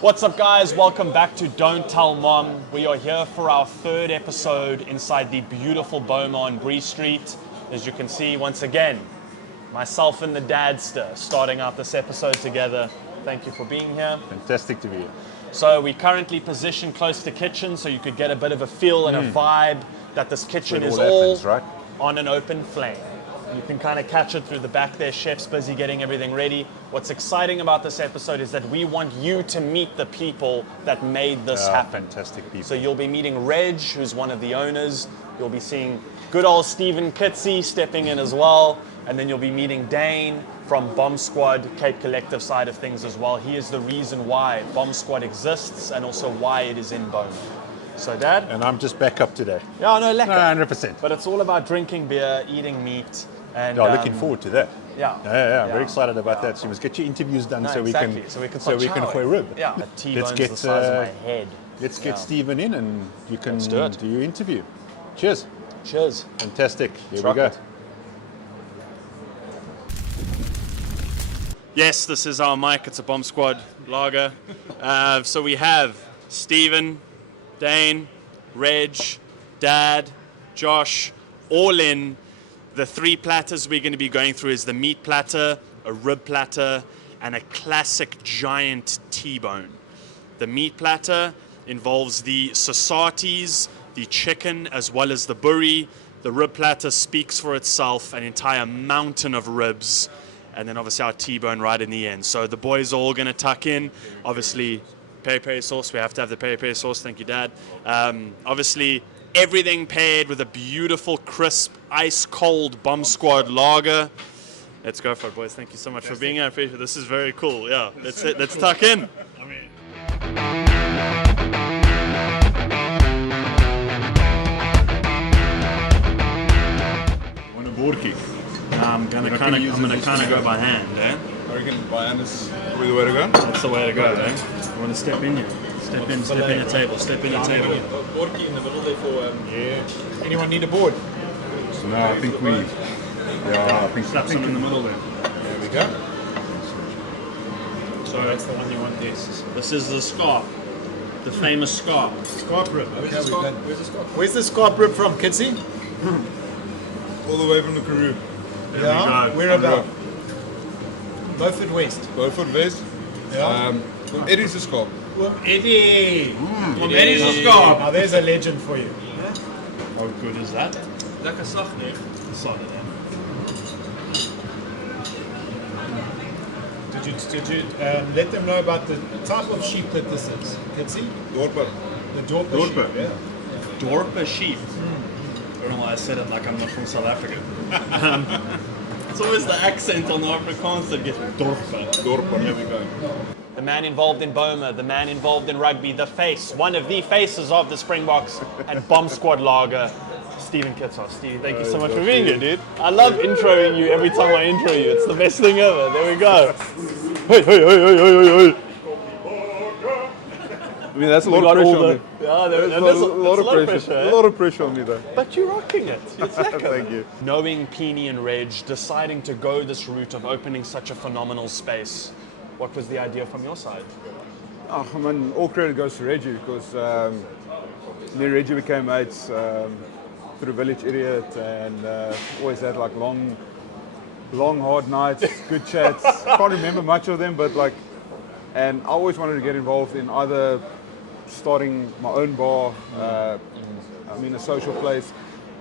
What's up, guys? Welcome back to Don't Tell Mom. We are here for our third episode inside the beautiful Boma on Bree Street. As you can see, once again, myself and the dadster starting out this episode together. Thank you for being here. Fantastic to be here. So we currently positioned close to kitchen, so you could get a bit of a feel and a vibe that this kitchen is all happens, right? on an open flame. You can kind of catch it through the back there. Chef's busy getting everything ready. What's exciting about this episode is that we want you to meet the people that made this happen. Fantastic people. So you'll be meeting Reg, who's one of the owners. You'll be seeing good old Stephen Kitshoff stepping in as well. And then you'll be meeting Dane from Bomb Squad, Cape Collective side of things as well. He is the reason why Bomb Squad exists and also why it is in Boma. So, Dad? And I'm just back up today. Yeah, no, lekker. No, 100%. But it's all about drinking beer, eating meat. And, looking forward to that. Yeah. I'm very excited about that. So you must get your interviews done so we can play rib. Yeah. The T-bone's the size of my head. Let's get Stephen in and you can do your interview. Cheers. Cheers. Fantastic. Here we go. Yes, this is our mic. It's a Bomb Squad lager. So we have Stephen, Dane, Reg, Dad, Josh, all in. The three platters we're going to be going through is the meat platter, a rib platter, and a classic giant T-bone. The meat platter involves the sausages, the chicken, as well as the boerewors. The rib platter speaks for itself, an entire mountain of ribs, and then obviously our T-bone right in the end. So the boys are all going to tuck in. Obviously, peri-peri sauce. We have to have the peri-peri sauce. Thank you, Dad. Obviously, everything paired with a beautiful, crisp, ice-cold Bomb Squad lager. Let's go for it, boys. Thank you so much for being here. I appreciate it. This is very cool. Yeah, let's tuck in. Want a boerewors? I'm gonna kind of go by hand, eh? I reckon by hand is probably the way to go. That's the way to go, eh? I want to step in here. Step in the table. Boerewors in the middle there for Anyone need a board? No, I think we. Yeah, I think Slap some in the middle there. There we go. So that's the one you want. This is the scarp, the famous scarp. Scarp rib. Where's the scarp? Where's the scarp rib from, Kitsy? All the way from the Karoo. Yeah. Where about? Beaufort West. Beaufort West. Yeah. Eddie's the scarp. Eddie! Eddie's the scarp. Now there's a legend for you. How good is that? Lekker zacht, nee. Solid, eh? Did you let them know about the type of sheep that this is? Kitsy? Dorper. The Dorper sheep. Yeah. Dorper sheep. I don't know why I said it like I'm not from South Africa. It's always the accent on the Afrikaans that gets Dorper. Dorper. There we go. The man involved in Boma, the man involved in rugby, the face, one of the faces of the Springboks and Bomb Squad lager, Stephen Kitshoff. Steve, thank you so much for being here, dude. I love introing you every time I intro you. It's the best thing ever. There we go. Hey. I mean, that's a lot of pressure on me. Yeah, there's a lot of pressure. eh? A lot of pressure on me, though. But you're rocking it. It's lekker. Thank you. Knowing Peony and Reg, deciding to go this route of opening such a phenomenal space, what was the idea from your side? Oh, I mean, all credit goes to Reggie because me and Reggie became mates through Village Idiot and always had like long, hard nights, good chats. Can't remember much of them, but like, and I always wanted to get involved in either starting my own bar, a social place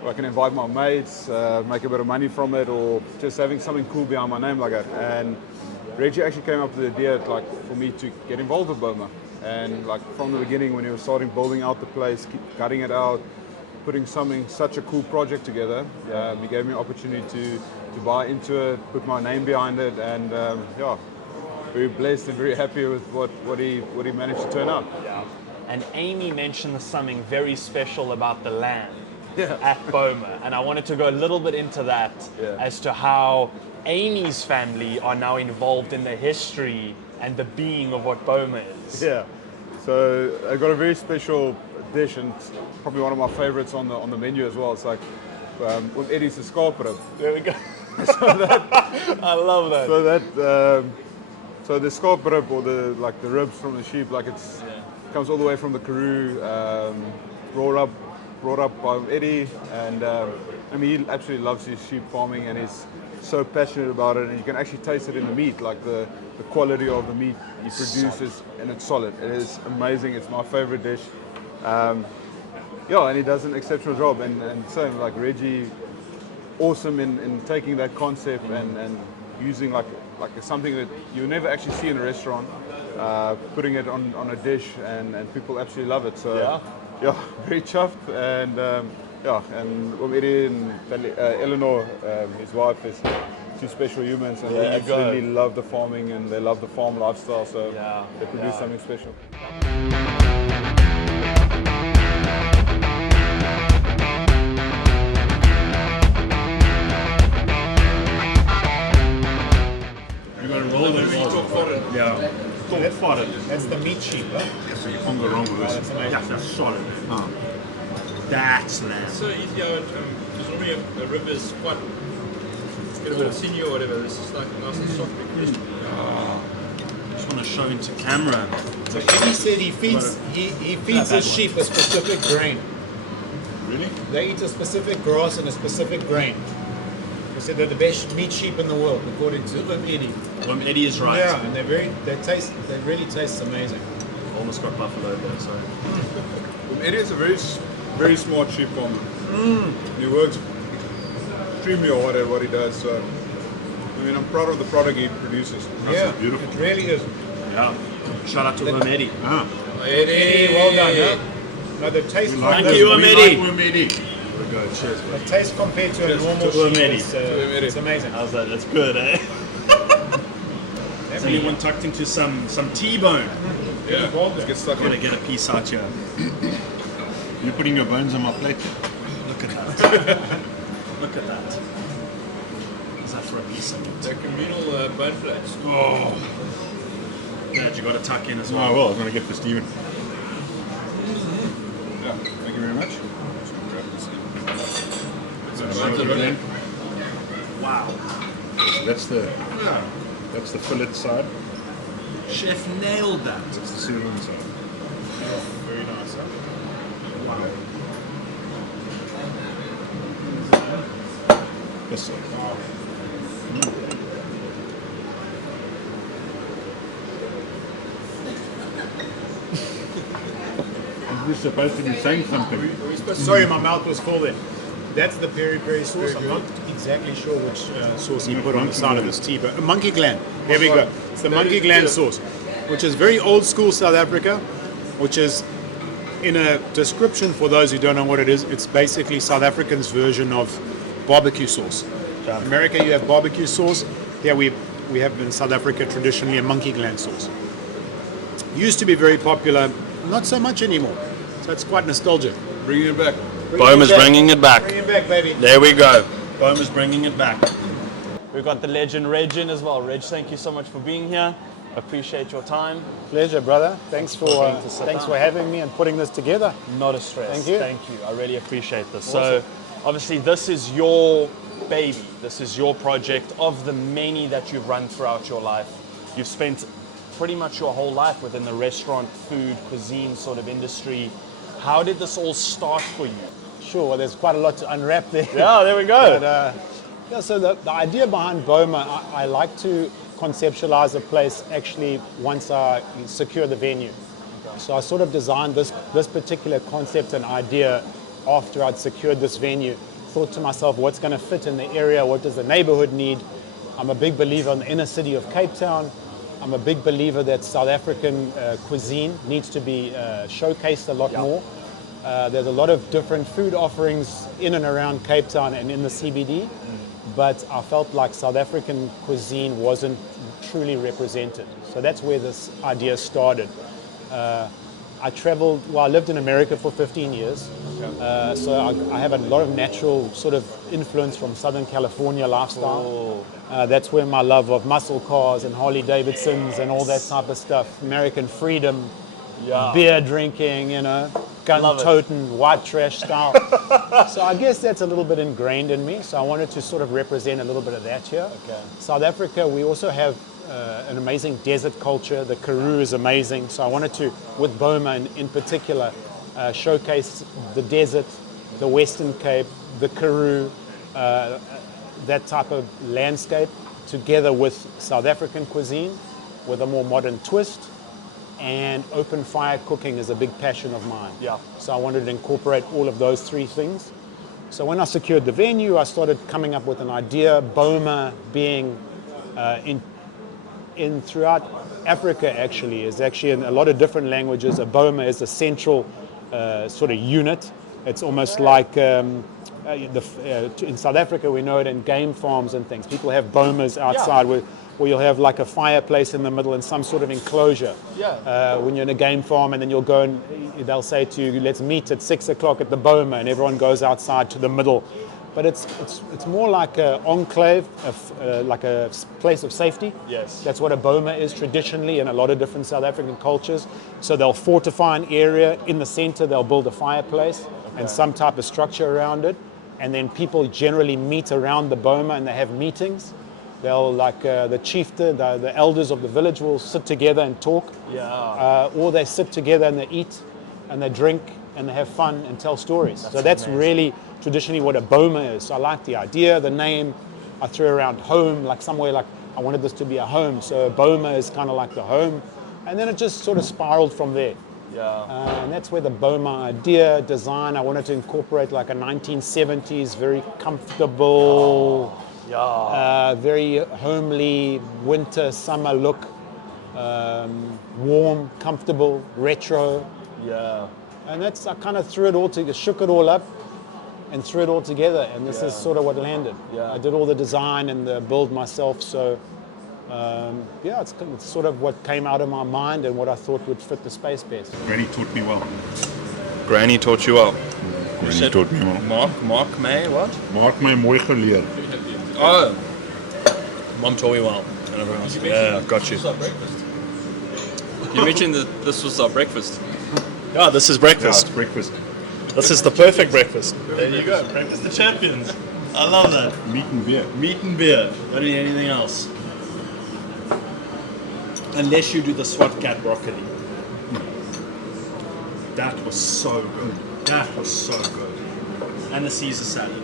where I can invite my mates, make a bit of money from it, or just having something cool behind my name like that. And Reggie actually came up with the idea like for me to get involved with Boma, and like from the beginning when he was starting building out the place, cutting it out, putting such a cool project together, he gave me an opportunity to buy into it, put my name behind it, and very blessed and very happy with what he managed to turn out. Yeah. And Amy mentioned something very special about the land at Boma, and I wanted to go a little bit into that as to how Amy's family are now involved in the history and the being of what Boma is. Yeah, so I got a very special dish and probably one of my favorites on the menu as well. It's like with Eddie's scarp rib. There we go. I love that. So So the scalp rib, or the ribs from the sheep, like comes all the way from the Karoo, brought up by Eddie, and I mean, he absolutely loves his sheep farming, and he's so passionate about it, and you can actually taste it in the meat, like the quality of the meat he produces, and it's solid. It is amazing. It's my favorite dish. Yeah, and he does an exceptional job, and same like Reggie, awesome in taking that concept and using like something that you never actually see in a restaurant, putting it on a dish, and people absolutely love it. So yeah, very chuffed, and and Eddie and Eleanor, his wife, is two special humans, and they absolutely love the farming and they love the farm lifestyle. So they produce something special. Yeah. That's the meat sheep, huh? Yeah, so you can't go wrong with this. That's amazing. Yeah, that's solid. That's lamb. So easy, because normally a rib is quite, it's got a bit of sinew or whatever. This is like nice and soft and crispy. I just want to show into camera. So Eddie said he feeds his sheep a specific grain. Really? They eat a specific grass and a specific grain. They said they're the best meat sheep in the world, according to Eddie. Eddie is right. Yeah, and they really taste amazing. Almost got buffalo there, so. Eddie is a very smart sheep farmer. He works extremely hard at what he does. So, I mean, I'm proud of the product he produces. That's beautiful. It really is. Yeah. Shout out to Eddie. Eddie, well done. Yeah. No, the taste. Thank you, Eddie. Cheers. The taste compared to a normal sheep is it's amazing. How's that? That's good, eh? Has anyone tucked into some T-bone? Yeah, let's get stuck Gotta in. get a piece out here. You're putting your bones on my plate. Look at that. Look at that. Is that for a piece of meat? The communal bone flakes. Oh. Dad, you gotta tuck in as Oh, well. well, I was going to get for Stephen. Yeah, thank you very much. Wow. So that's the fillet side. Chef nailed that. That's the sirloin side. Very nice. Huh? Wow. This side. You're supposed to be saying something. Sorry, my mouth was full there. That's the peri-peri sauce. I'm not exactly sure which sauce he put on the side of this tea, but monkey gland. There we go. It's the monkey gland sauce, which is very old school South Africa, which is, in a description for those who don't know what it is, it's basically South African's version of barbecue sauce. In America, you have barbecue sauce. Here we have in South Africa traditionally a monkey gland sauce. Used to be very popular, not so much anymore. So it's quite nostalgic. Bringing it back. Boma's bringing it back. Bring it back, baby. There we go. Boma's bringing it back. We've got the legend Reg in as well. Reg, thank you so much for being here. Appreciate your time. Pleasure, brother. Thanks for having me and putting this together. Not a stress. Thank you. Thank you. I really appreciate this. So, obviously, this is your baby. This is your project of the many that you've run throughout your life. You've spent pretty much your whole life within the restaurant, food, cuisine sort of industry. How did this all start for you? Sure, well, there's quite a lot to unwrap there. Yeah, there we go. But, so the idea behind Boma, I like to conceptualize a place actually once I secure the venue. Okay. So I sort of designed this particular concept and idea after I'd secured this venue. Thought to myself, what's going to fit in the area? What does the neighborhood need? I'm a big believer in the inner city of Cape Town. I'm a big believer that South African cuisine needs to be showcased a lot more. There's a lot of different food offerings in and around Cape Town and in the CBD, but I felt like South African cuisine wasn't truly represented. So that's where this idea started. I lived in America for 15 years, so I have a lot of natural sort of influence from Southern California lifestyle. That's where my love of muscle cars and Harley Davidsons and all that type of stuff, American freedom, beer drinking, gun toting, white trash style. So I guess that's a little bit ingrained in me. So I wanted to sort of represent a little bit of that here. Okay. South Africa, we also have an amazing desert culture. The Karoo is amazing. So I wanted to, with Boma in particular, showcase the desert, the Western Cape, the Karoo, that type of landscape, together with South African cuisine, with a more modern twist. And open fire cooking is a big passion of mine. Yeah. So I wanted to incorporate all of those three things. So when I secured the venue, I started coming up with an idea. Boma being in throughout Africa is actually in a lot of different languages. A Boma is a central sort of unit. It's almost like in South Africa we know it in game farms and things. People have Bomas outside where you'll have like a fireplace in the middle and some sort of enclosure. When you're in a game farm, and then you'll go and they'll say to you, let's meet at 6 o'clock at the Boma, and everyone goes outside to the middle. But it's more like an enclave, like a place of safety. Yes. That's what a Boma is traditionally in a lot of different South African cultures. So they'll fortify an area. In the center, they'll build a fireplace and some type of structure around it. And then people generally meet around the Boma and they have meetings. They'll, like the chieftain, the elders of the village will sit together and talk. Or they sit together and they eat and they drink and they have fun and tell stories. That's really traditionally what a Boma is. So I like the idea, the name. I threw around home, like somewhere like I wanted this to be a home. So a Boma is kind of like the home. And then it just sort of spiraled from there. And that's where the Boma idea, design, I wanted to incorporate like a 1970s, very comfortable, very homely winter, summer look, warm, comfortable, retro. And that's, I kind of threw it all together, shook it all up and threw it all together. And this is sort of what landed. I did all the design and the build myself. So it's sort of what came out of my mind and what I thought would fit the space best. Granny taught me well. Granny taught you well. Granny taught me well. Mark May, what? Mark my mooi geleerd. Oh, Mom taught me well. And everyone else. Yeah, I've got you. You mentioned that this was our breakfast. Yeah, this is breakfast. Yeah, it's breakfast. This is the perfect breakfast. There you go. Breakfast of champions. I love that. Meat and beer. Meat and beer. Don't need anything else. Unless you do the SWAT cat broccoli. That was so good. That was so good. And the Caesar salad.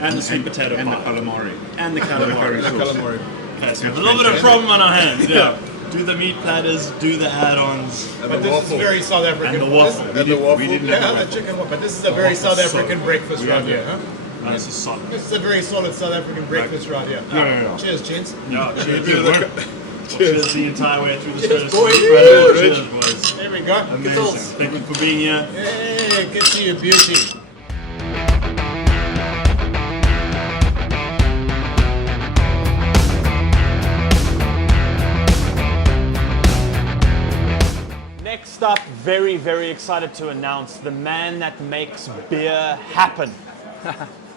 And the sweet potato and pie. the calamari. And the calamari. Calamari. Okay, so we have a little bit of problem on our hands. Yeah. Do the meat platters, do the add-ons. But this is very South African. And the waffle. And the waffle. The chicken waffle. But this is a very South African breakfast right here, huh? No, this is solid. This is a very solid South African breakfast right here. Yeah. Cheers, gents. Yeah, cheers the entire way through this first. boys. Cheers, boys. There we go. Amazing. Thank you for being here. Hey, good to see you, beauty. Next up, very, very excited to announce the man that makes beer happen.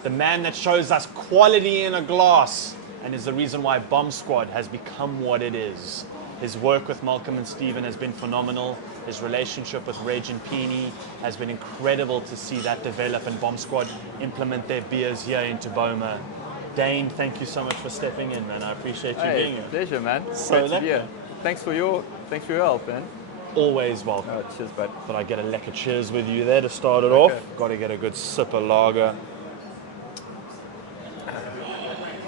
The man that shows us quality in a glass and is the reason why Bomb Squad has become what it is. His work with Malcolm and Stephen has been phenomenal. His relationship with Reg and Peony has been incredible to see that develop, and Bomb Squad implement their beers here into Boma. Dane, thank you so much for stepping in, man. I appreciate you being here. Pleasure, man. So Great to be here. Thanks for your help, man. Always welcome. Cheers, bud. But I get a lekker cheers with you there to start it off. Got to get a good sip of lager.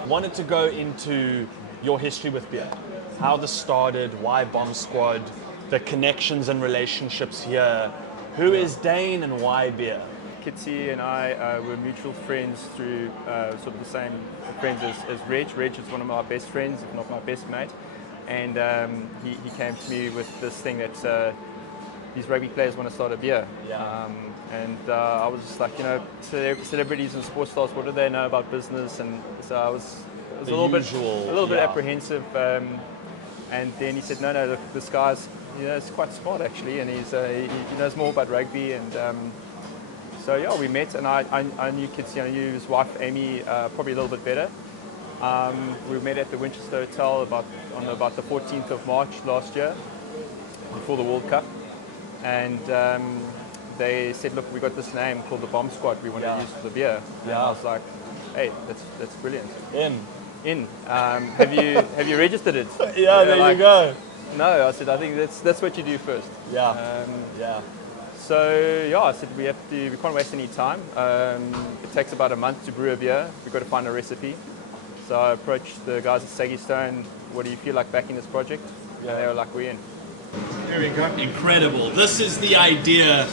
Wanted to go into your history with beer. How this started, why Bomb Squad, the connections and relationships here. Who is Dane and why beer? Kitsy and I were mutual friends through sort of the same friends as Reg. Reg is one of my best friends, if not my best mate. And he came to me with this thing that these rugby players want to start a beer. I was just like, celebrities and sports stars, what do they know about business? And so I was a little bit apprehensive. And then he said, no, look, this guy's, he's quite smart actually, and he knows more about rugby. And so we met, and I knew Kitsy, I knew his wife Amy probably a little bit better. We met at the Winchester Hotel on about the 14th of March last year, before the World Cup, and they said, look, we got this name called the Bomb Squad, we want to use for the beer. And I was like, hey, that's brilliant. in. Have you registered it? Yeah, there you go. No, I said I think that's what you do first. Yeah. Yeah. So yeah, I said we can't waste any time. It takes about a month to brew a beer. We've got to find a recipe. So I approached the guys at Saggy Stone. What do you feel like backing this project? Yeah, they were like, we're in. There we go. Incredible. This is the idea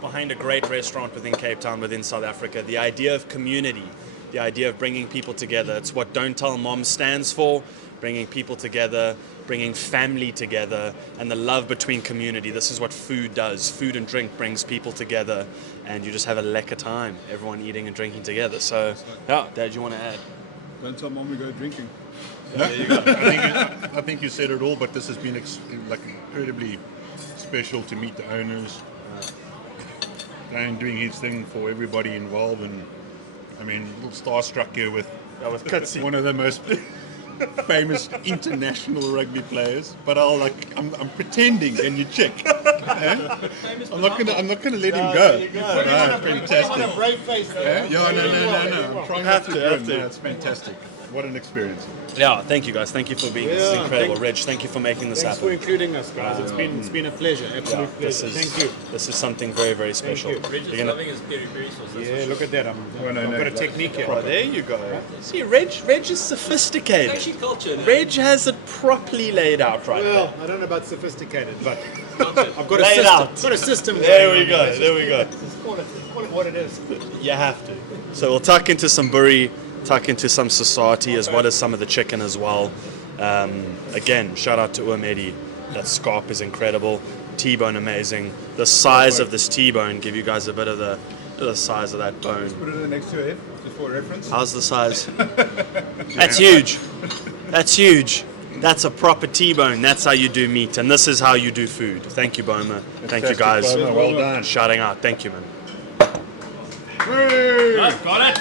behind a great restaurant within Cape Town, within South Africa. The idea of community, the idea of bringing people together. It's what Don't Tell Mom stands for, bringing people together, bringing family together, and the love between community. This is what food does. Food and drink brings people together, and you just have a lekker time, everyone eating and drinking together. So, yeah, Dad, you want to add? Don't tell mom we go drinking. There you go. I think you said it all, but this has been incredibly special to meet the owners. Dane doing his thing for everybody involved, and I mean, a little starstruck here with Kitshoff. one of the most famous international rugby players. But I'm pretending, and you check. I'm not gonna let him go. No, fantastic. What a brave face. Yeah, no. I'm trying not to grin. No, it's fantastic. What an experience. Yeah, thank you guys. Thank you for being this is incredible. Reg, thank you for making this Thanks happen. for including us, guys. It's been a pleasure. Absolute pleasure. Thank you. This is something very, very special. Reg is loving his peri-peri sauce. Yeah, look at that. I've got a technique here. Oh, there you go. See, Reg is sophisticated. It's actually culture. No? Reg has it properly laid out right Well, I don't know about sophisticated, but Content. I've got Lay it out. got a system. there. going We on go. here. There we go. Just call it what it is. You have to. So we'll tuck into some burry, tuck into some society, as well as some of the chicken as well. Again, shout out to Uamedi. That scarp is incredible. T-bone amazing. The size of this T-bone, give you guys a bit of the size of that bone. Put it next to it, just for reference. How's the size? That's huge. That's huge. That's a proper T-bone. That's how you do meat, and this is how you do food. Thank you, Boma. Thank you, guys. Boma, well done. Shouting out. Thank you, man. Hey! Got it.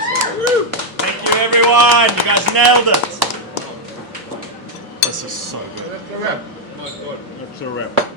Thank you, everyone. You guys nailed it. This is so good. That's a wrap. That's a wrap.